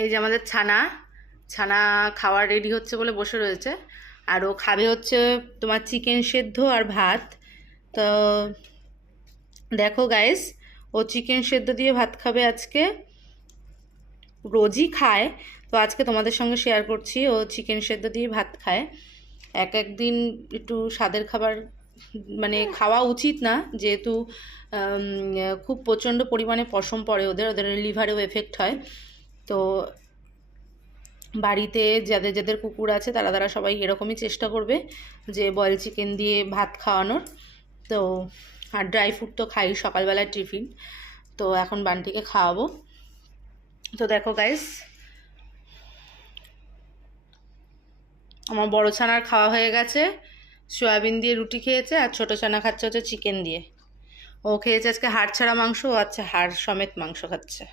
এই যে আমাদের ছানা ছানা খাওয়ার রেডি হচ্ছে বলে বসে রয়েছে। আর ও খাবে হচ্ছে তোমার চিকেন সেদ্ধ আর ভাত। তো দেখো গাইস, ও চিকেন সেদ্ধ দিয়ে ভাত খাবে আজকে। রোজই খায়, তো আজকে তোমাদের সঙ্গে শেয়ার করছি ও চিকেন সেদ্ধ দিয়ে ভাত খায়। এক এক দিন একটু স্বাদের খাবার মানে খাওয়া উচিত না, যেহেতু খুব প্রচণ্ড পরিমাণে পশম পড়ে ওদের, ওদের লিভারেও এফেক্ট হয়। তো বাড়িতে যাদের যাদের কুকুর আছে তারা তারা সবাই এরকমই চেষ্টা করবে যে বয়েল চিকেন দিয়ে ভাত খাওয়ানোর। তো আর ড্রাই ফ্রুট তো খাই সকালবেলার টিফিন। তো এখন বান্টিকে খাওয়াবো। তো দেখো গাইস, আমার বড় ছানার খাওয়া হয়ে গেছে, সয়াবিন দিয়ে রুটি খেয়েছে, আর ছোটো ছানা খাচ্ছে হচ্ছে চিকেন দিয়ে। ও খেয়েছে আজকে হাড় ছাড়া মাংস, ও আচ্ছা হাড় সমেত মাংস খাচ্ছে।